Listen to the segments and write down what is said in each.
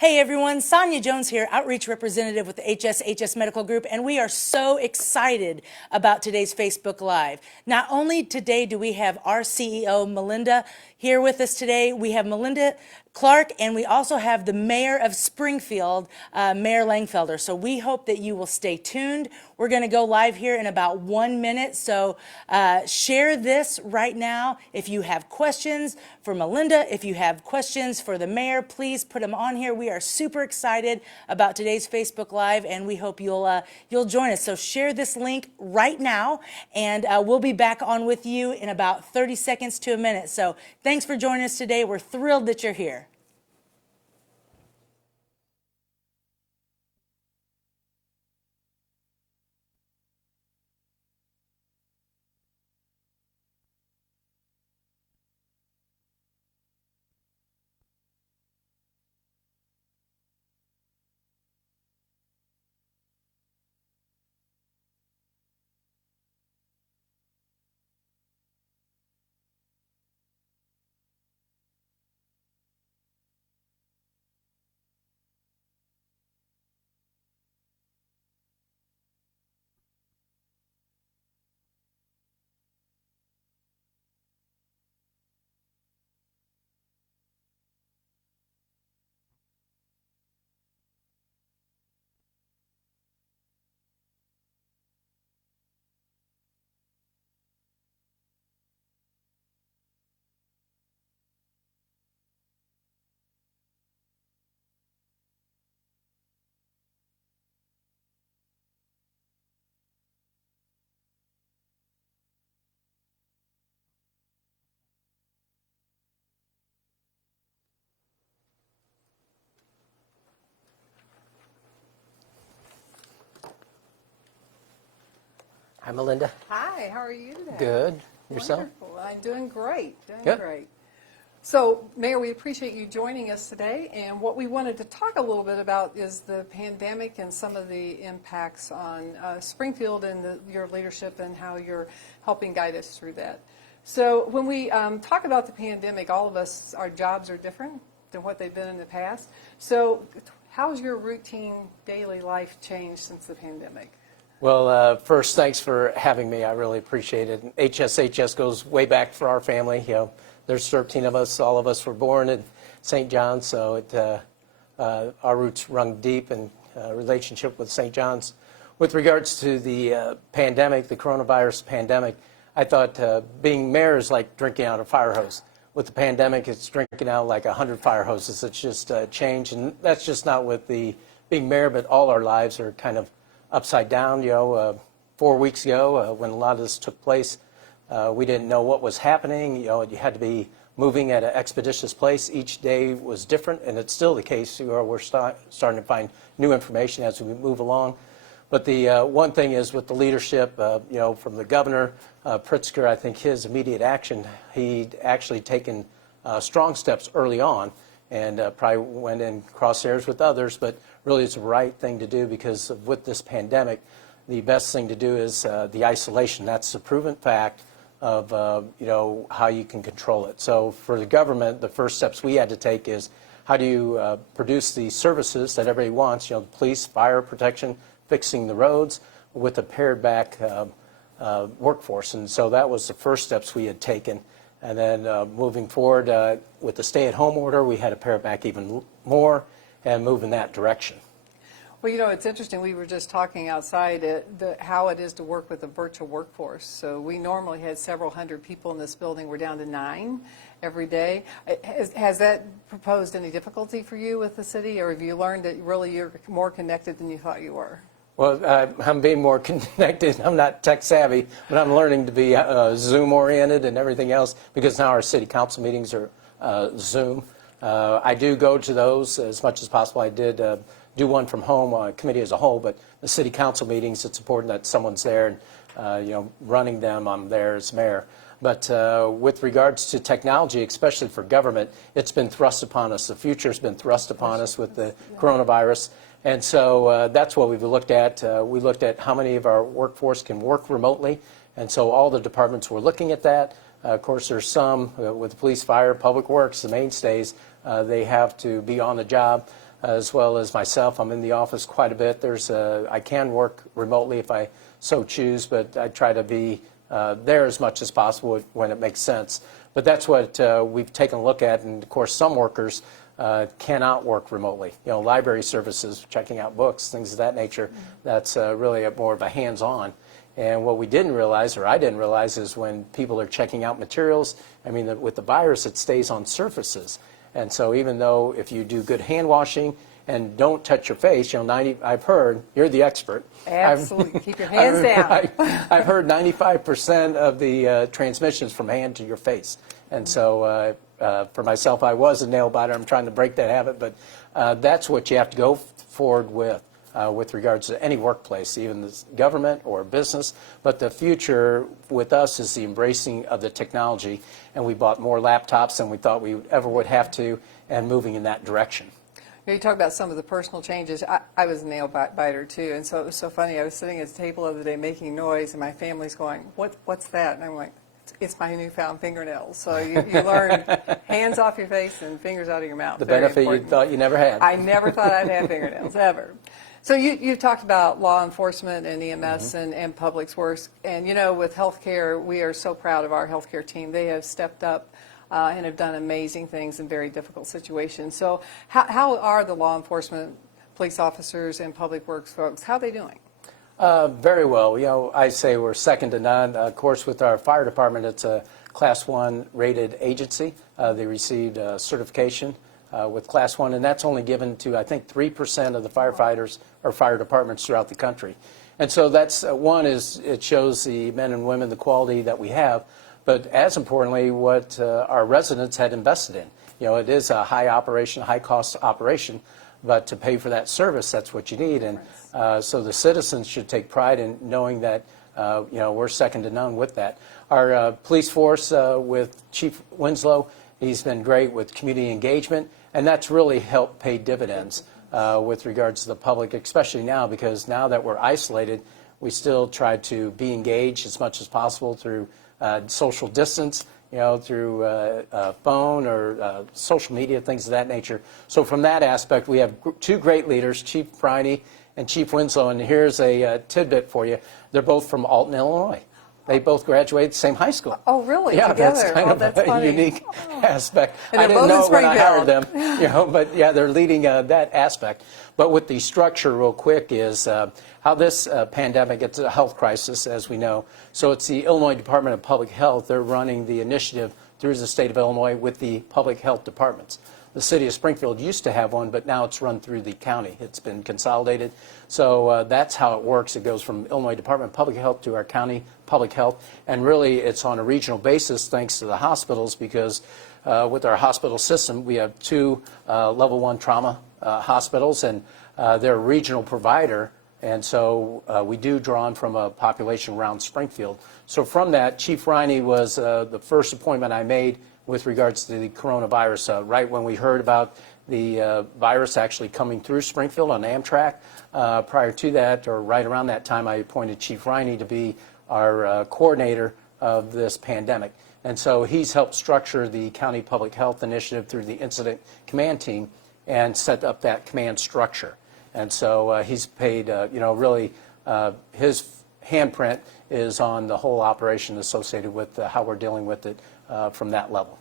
Hey everyone, Sonia Jones here, Outreach Representative with the HSHS Medical Group, and we are so excited about today's Facebook Live. Not only today do we have our CEO, Melinda, here with us today, we have Melinda Clark, and we also have the Mayor of Springfield, Mayor Langfelder. So we hope that you will stay tuned. We're going to go live here in about 1 minute, so share this right now. If you have questions for Melinda, if you have questions for the Mayor, please put them on here. We are super excited about today's Facebook Live, and we hope you'll join us. So share this link right now, and we'll be back on with you in about 30 seconds to a minute. So thanks for joining us today. We're thrilled that you're here. Hi, Melinda. Hi, how are you today? Good. Yourself? Wonderful. I'm doing great. Good. Great. So, Mayor, we appreciate you joining us today, and what we wanted to talk a little bit about is the pandemic and some of the impacts on Springfield and your leadership and how you're helping guide us through that. So, when we talk about the pandemic, all of us, our jobs are different than what they've been in the past. So, how's your routine daily life changed since the pandemic? Well, first, thanks for having me. I really appreciate it. HSHS goes way back for our family. You know, there's 13 of us. All of us were born in St. John's, so our roots run deep in relationship with St. John's. With regards to the pandemic, the coronavirus pandemic, I thought being mayor is like drinking out a fire hose. With the pandemic, it's drinking out like 100 fire hoses. It's just changed, and that's just not with the being mayor, but all our lives are kind of upside down. 4 weeks ago, when a lot of this took place, we didn't know what was happening. You had to be moving at an expeditious pace. Each day was different, and it's still the case. We're starting to find new information as we move along. But the one thing is with the leadership, from the governor, Pritzker, I think his immediate action, he'd actually taken strong steps early on, and probably went in crosshairs with others, but really it's the right thing to do because with this pandemic, the best thing to do is the isolation. That's the proven fact of how you can control it. So for the government, the first steps we had to take is how do you produce the services that everybody wants, the police, fire protection, fixing the roads with a pared back workforce. And so that was the first steps we had taken. And then moving forward with the stay-at-home order, we had to pare it back even more and move in that direction. Well, it's interesting. We were just talking outside how it is to work with a virtual workforce. So we normally had several hundred people in this building. We're down to 9 every day. Has that proposed any difficulty for you with the city, or have you learned that really you're more connected than you thought you were? Well, I'm being more connected. I'm not tech savvy, but I'm learning to be Zoom oriented and everything else because now our city council meetings are Zoom. I do go to those as much as possible. I did do one from home, committee as a whole, but the city council meetings, it's important that someone's there and running them. I'm there as mayor. But with regards to technology, especially for government, it's been thrust upon us. The future's been thrust upon us with the coronavirus. And so that's what we've looked at. We looked at how many of our workforce can work remotely. And so all the departments were looking at that. Of course, there's some with police, fire, public works, the mainstays, they have to be on the job. as well as myself. I'm in the office quite a bit. I can work remotely if I so choose, but I try to be there as much as possible when it makes sense. But that's what we've taken a look at, and of course some workers cannot work remotely. You know, library services, checking out books, things of that nature, that's really more of a hands-on. And what we didn't realize, or I didn't realize, is when people are checking out materials, I mean, with the virus, it stays on surfaces. And so even though if you do good hand washing and don't touch your face, you know, I've heard, you're the expert. Absolutely. Keep your hands down. I've heard 95% of the transmissions from hand to your face. And so for myself, I was a nail biter. I'm trying to break that habit, but that's what you have to go forward with regards to any workplace, even the government or business. But the future with us is the embracing of the technology, and we bought more laptops than we thought we ever would have to, and moving in that direction. You talk about some of the personal changes. I was a nail biter too, and so it was so funny. I was sitting at the table the other day making noise, and my family's going, what's that? And I'm like, it's my newfound fingernails. So you learn hands off your face and fingers out of your mouth. The Very benefit important. you thought you never had. I never thought I'd have fingernails, ever. So you talked about law enforcement and EMS and public works. And, you know, with healthcare, we are so proud of our healthcare team. They have stepped up and have done amazing things in very difficult situations. So how are the law enforcement, police officers, and public works folks, how are they doing? Very well. You know, I say we're second to none. Of course, with our fire department, it's a Class 1 rated agency. They received certification with Class 1, and that's only given to, I think, 3% of the firefighters or fire departments throughout the country. And so that's one is it shows the men and women the quality that we have, but as importantly, what our residents had invested in. You know, it is a high operation, high cost operation, but to pay for that service, that's what you need. And so the citizens should take pride in knowing that, you know, we're second to none with that. Our police force with Chief Winslow, he's been great with community engagement, and that's really helped pay dividends with regards to the public, especially now, because now that we're isolated, we still try to be engaged as much as possible through social distance, you know, through phone or social media, things of that nature. So from that aspect, we have two great leaders, Chief Briney and Chief Winslow, and here's a tidbit for you. They're both from Alton, Illinois. They both graduated the same high school. Oh, really? Yeah, Together? that's kind of a funny. unique aspect. And I they're didn't know both when I hired Springfield. them, you know, but yeah, they're leading that aspect. But with the structure, real quick, is how this pandemic, it's a health crisis, as we know. So it's the Illinois Department of Public Health. They're running the initiative through the state of Illinois with the public health departments. The city of Springfield used to have one, but now it's run through the county. It's been consolidated. So that's how it works. It goes from Illinois Department of Public Health to our county public health. And really, it's on a regional basis thanks to the hospitals, because with our hospital system, we have two level 1 trauma hospitals, and they're a regional provider. And so we do draw on from a population around Springfield. So from that, Chief Riney was the first appointment I made with regards to the coronavirus. Right when we heard about the virus actually coming through Springfield on Amtrak, prior to that, or right around that time, I appointed Chief Riney to be our coordinator of this pandemic. And so he's helped structure the county public health initiative through the incident command team and set up that command structure. And so he's paid, you know, really his handprint is on the whole operation associated with how we're dealing with it from that level.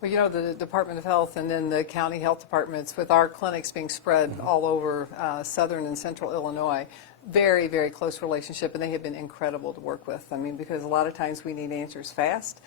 Well, you know, the Department of Health and then the county health departments, with our clinics being spread all over southern and central Illinois, very, very close relationship, and they have been incredible to work with. I mean, because a lot of times we need answers fast.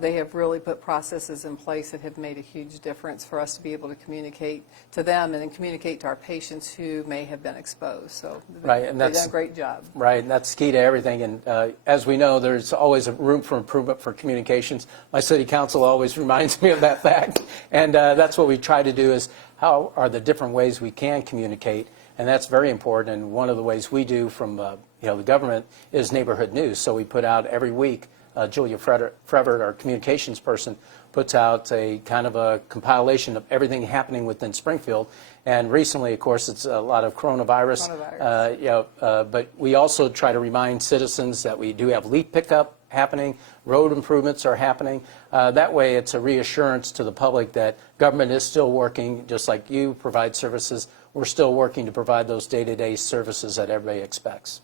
They have really put processes in place that have made a huge difference for us to be able to communicate to them and then communicate to our patients who may have been exposed. So right, and they've done a great job. Right, and that's key to everything. And as we know, there's always a room for improvement for communications. My city council always reminds me of that fact. And that's what we try to do, is how are the different ways we can communicate. And that's very important. And one of the ways we do from you know, the government is neighborhood news. So we put out every week, Julia Frevert, our communications person, puts out a kind of a compilation of everything happening within Springfield. And recently, of course, it's a lot of coronavirus. You know, but we also try to remind citizens that we do have leaf pickup happening, road improvements are happening. That way, it's a reassurance to the public that government is still working, just like you provide services. we're still working to provide those day-to-day services that everybody expects.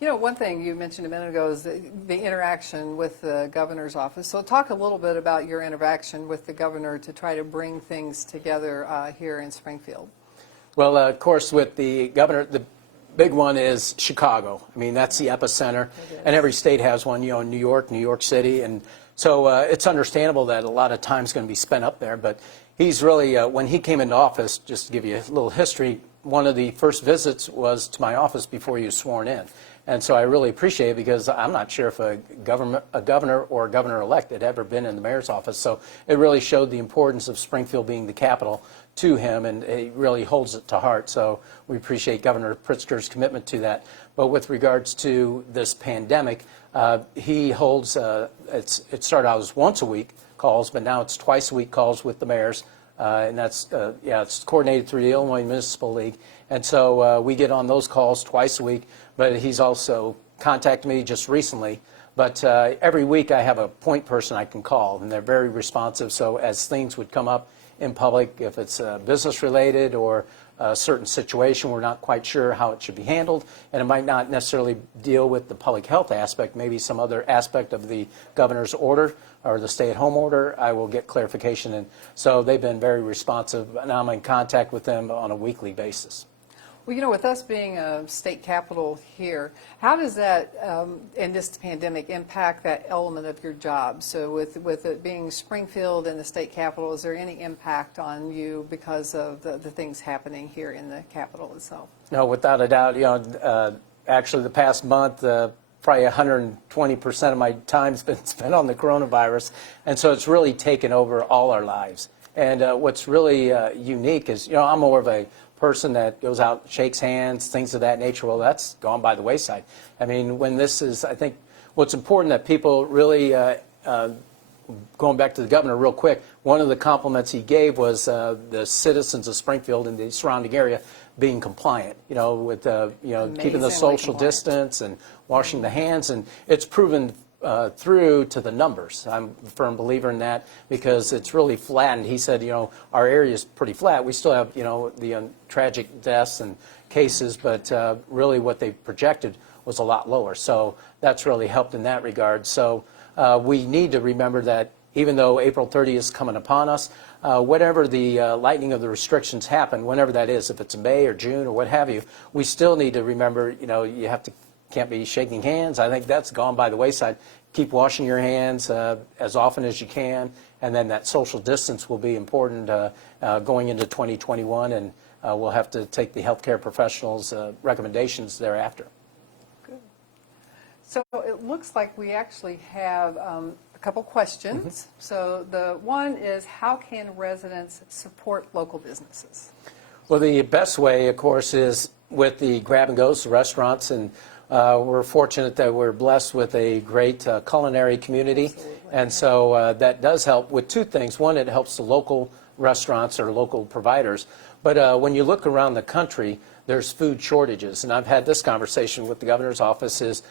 You know, one thing you mentioned a minute ago is the interaction with the governor's office. So talk a little bit about your interaction with the governor to try to bring things together here in Springfield. Well, of course, with the governor, the big one is Chicago. I mean, that's the epicenter, and every state has one, you know, New York City, and so it's understandable that a lot of time is going to be spent up there, but he's really, when he came into office, just to give you a little history, one of the first visits was to my office before he was sworn in. And so I really appreciate it because I'm not sure if a governor or a governor-elect had ever been in the mayor's office. So it really showed the importance of Springfield being the capital to him, and he really holds it to heart. So we appreciate Governor Pritzker's commitment to that. But with regards to this pandemic, he holds, it started out as once a week calls, but now it's twice a week calls with the mayors. And that's, it's coordinated through the Illinois Municipal League. And so we get on those calls twice a week, but he's also contacted me just recently. But every week I have a point person I can call, and they're very responsive. So as things would come up in public, if it's business related or a certain situation, we're not quite sure how it should be handled, and it might not necessarily deal with the public health aspect, maybe some other aspect of the governor's order or the stay-at-home order, I will get clarification. And so they've been very responsive, and I'm in contact with them on a weekly basis. Well, you know, with us being a state capital here, how does that, in this pandemic, impact that element of your job? So with it being Springfield and the state capital, is there any impact on you because of the things happening here in the capital itself? No, without a doubt. You know, actually the past month, probably 120% of my time's been spent on the coronavirus, and so it's really taken over all our lives. And what's really unique is, you know, I'm more of a person that goes out, shakes hands, things of that nature. Well, that's gone by the wayside. I mean, when this is, I think what's important that people really, going back to the governor real quick, one of the compliments he gave was the citizens of Springfield and the surrounding area being compliant, you know, with, you know, keeping the social distance and washing the hands, and it's proven through to the numbers. I'm a firm believer in that because it's really flattened. He said, you know, our area is pretty flat. We still have, you know, the tragic deaths and cases, but really what they projected was a lot lower. So that's really helped in that regard. So we need to remember that even though April 30th is coming upon us, whatever the lightening of the restrictions happen, whenever that is, if it's May or June or what have you, we still need to remember, you know, you have to can't be shaking hands. I think that's gone by the wayside. Keep washing your hands as often as you can, and then that social distance will be important going into 2021, and we'll have to take the healthcare professionals' recommendations thereafter. Good. So it looks like we actually have a couple questions. So the one is, how can residents support local businesses? Well, the best way, of course, is with the grab-and-goes, the restaurants, and we're fortunate that we're blessed with a great culinary community. Absolutely. And so that does help with two things. One, it helps the local restaurants or local providers. But when you look around the country, there's food shortages. And I've had this conversation with the governor's office is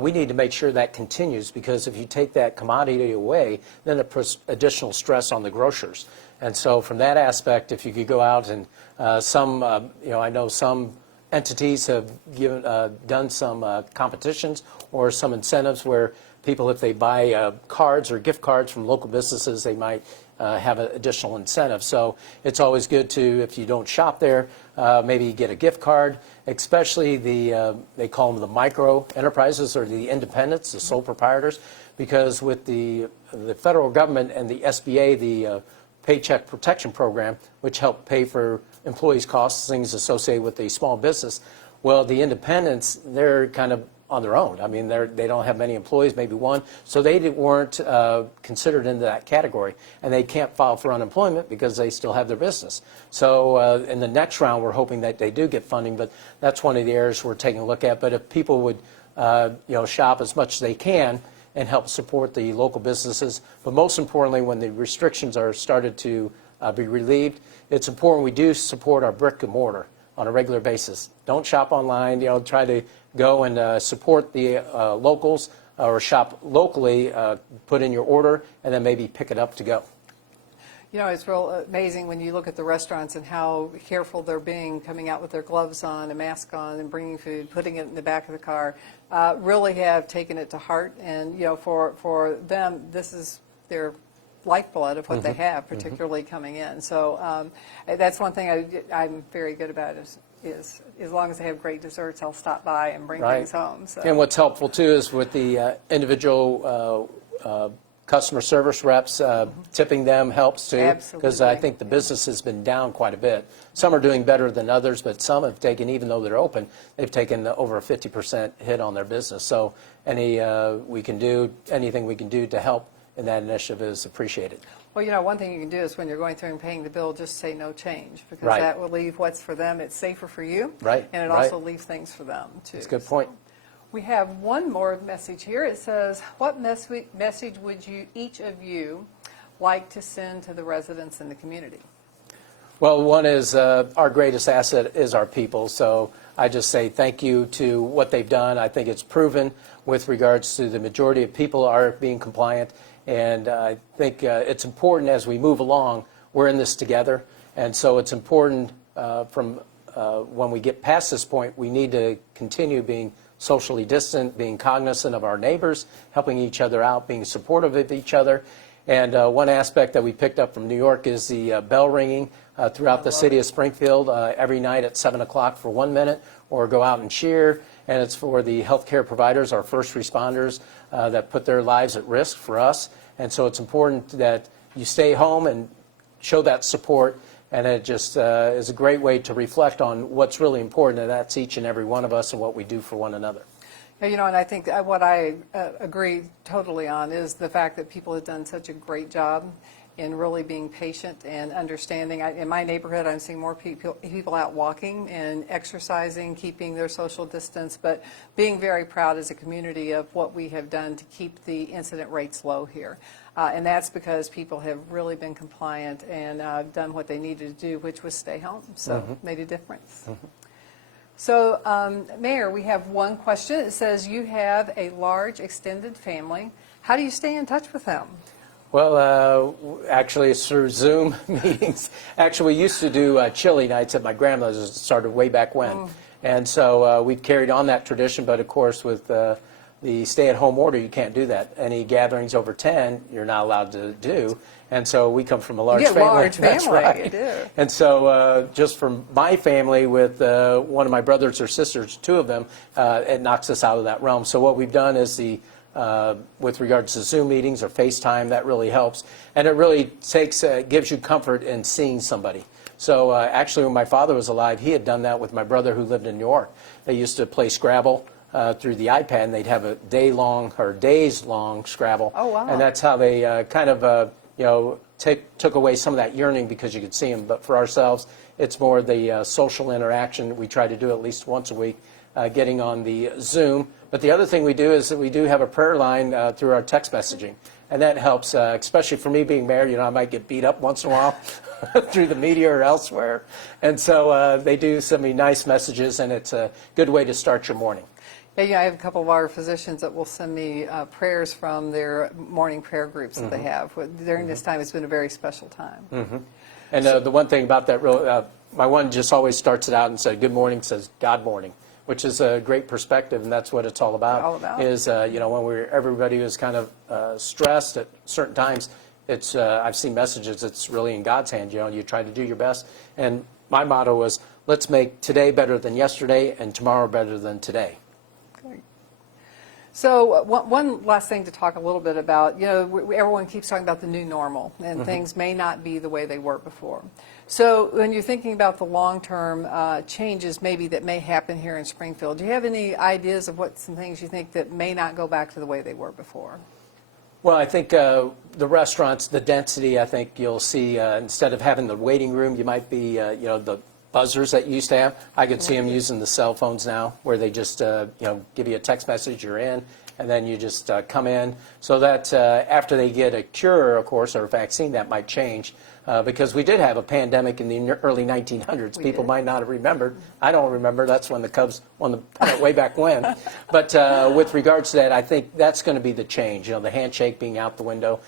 we need to make sure that continues, because if you take that commodity away, then it puts additional stress on the grocers. And so from that aspect, if you could go out and you know, I know some entities have done some competitions or some incentives where people, if they buy cards or gift cards from local businesses, they might have an additional incentive. So it's always good to, if you don't shop there, maybe get a gift card, especially they call them the micro enterprises or the independents, the sole proprietors, because with the federal government and the SBA, the Paycheck Protection Program, which help pay for employees' costs, things associated with a small business. Well, the independents, they're kind of on their own. I mean, they don't have many employees, maybe one, so they weren't considered into that category, and they can't file for unemployment because they still have their business. So in the next round, we're hoping that they do get funding, but that's one of the areas we're taking a look at. But if people would, you know, shop as much as they can and help support the local businesses, but most importantly, when the restrictions are started to be relieved, it's important we do support our brick and mortar on a regular basis. Don't shop online. You know, try to go and support the locals or shop locally, put in your order, and then maybe pick it up to go. You know, it's real amazing when you look at the restaurants and how careful they're being, coming out with their gloves on, a mask on, and bringing food, putting it in the back of the car. Really have taken it to heart, and you know, for them, this is their lifeblood of what they have, particularly coming in. So that's one thing I'm very good about is as long as they have great desserts, I'll stop by and bring things home. So. And what's helpful too is with the individual customer service reps, tipping them helps too, because I think the business has been down quite a bit. Some are doing better than others, but some have taken, even though they're open, they've taken over a 50% hit on their business. So anything we can do to help in that initiative is appreciated. Well, you know, one thing you can do is when you're going through and paying the bill, just say no change, because that will leave what's for them. It's safer for you, and it also leaves things for them too. That's a good point. We have one more message here. It says, what message would each of you like to send to the residents in the community? Well, one is our greatest asset is our people. So I just say thank you to what they've done. I think it's proven with regards to the majority of people are being compliant. And I think it's important as we move along, we're in this together. And so it's important from when we get past this point, we need to continue being socially distant, being cognizant of our neighbors, helping each other out, being supportive of each other. And one aspect that we picked up from New York is the bell ringing throughout the city of Springfield every night at 7 o'clock for 1 minute, or go out and cheer. And it's for the healthcare providers, our first responders that put their lives at risk for us. And so it's important that you stay home and show that support. And it just is a great way to reflect on what's really important, and that's each and every one of us and what we do for one another. You know, and I think what I agree totally on is the fact that people have done such a great job in really being patient and understanding. In my neighborhood, I'm seeing more people out walking and exercising, keeping their social distance, but being very proud as a community of what we have done to keep the incident rates low here. And that's because people have really been compliant and done what they needed to do, which was stay home. So made a difference. So, Mayor, we have one question. It says, you have a large extended family. How do you stay in touch with them? Well, actually, it's through Zoom meetings. Actually, we used to do chili nights at my grandmother's. It started way back when. And so we've carried on that tradition, but of course with the stay-at-home order, you can't do that. Any gatherings over 10, you're not allowed to do. And so we come from a large family. Large That's family, right. you do. And so just from my family with one of my brothers or sisters, two of them, it knocks us out of that realm. So what we've done is with regards to Zoom meetings or FaceTime, that really helps. And it really gives you comfort in seeing somebody. So actually, when my father was alive, he had done that with my brother who lived in New York. They used to play Scrabble through the iPad, and they'd have a days-long Scrabble. Oh, wow. And that's how they kind of, took away some of that yearning because you could see them. But for ourselves, it's more the social interaction. We try to do at least once a week, getting on the Zoom. But the other thing we do is that we do have a prayer line through our text messaging. And that helps, especially for me being mayor. I might get beat up once in a while through the media or elsewhere. And so they do send me nice messages, and it's a good way to start your morning. Yeah, I have a couple of our physicians that will send me prayers from their morning prayer groups that they have. During this time, it's been a very special time. And the one thing about that, my one just always starts it out and says, good morning, says God morning, which is a great perspective, and that's what it's all about. Is, when everybody was kind of stressed at certain times, it's I've seen messages, it's really in God's hand. You try to do your best. And my motto was, let's make today better than yesterday and tomorrow better than today. So one last thing to talk a little bit about, everyone keeps talking about the new normal, and things may not be the way they were before. So when you're thinking about the long-term changes maybe that may happen here in Springfield, do you have any ideas of what some things you think that may not go back to the way they were before? Well, I think the restaurants, the density, I think you'll see, instead of having the waiting room, you might be, the buzzers that you used to have. I could see them using the cell phones now, where they just, give you a text message, you're in, and then you just come in. So that after they get a cure, of course, or a vaccine, that might change. Because we did have a pandemic in the early 1900s. People might not have remembered. I don't remember. That's when the Cubs won the pennant way back when. But with regards to that, I think that's going to be the change. The handshake being out the window.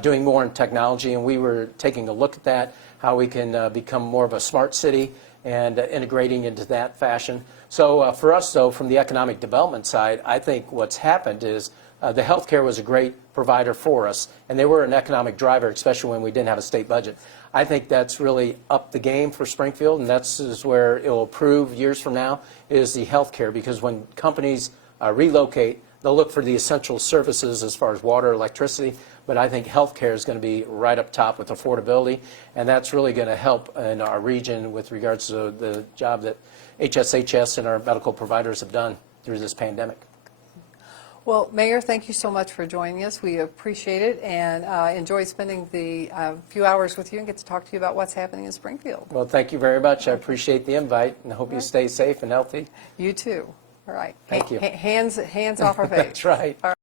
doing more in technology, and we were taking a look at that, how we can become more of a smart city and integrating into that fashion. So for us, though, from the economic development side, I think what's happened is the healthcare was a great provider for us, and they were an economic driver, especially when we didn't have a state budget. I think that's really upped the game for Springfield, and that's is where it will prove years from now, is the healthcare, because when companies relocate, they'll look for the essential services as far as water, electricity, but I think healthcare is going to be right up top with affordability, and that's really going to help in our region with regards to the job that HSHS and our medical providers have done through this pandemic. Well, Mayor, thank you so much for joining us. We appreciate it and enjoy spending the few hours with you and get to talk to you about what's happening in Springfield. Well, thank you very much. I appreciate the invite, and hope you stay safe and healthy. You too. All right. Thank you. Hands off our face. That's right. All right.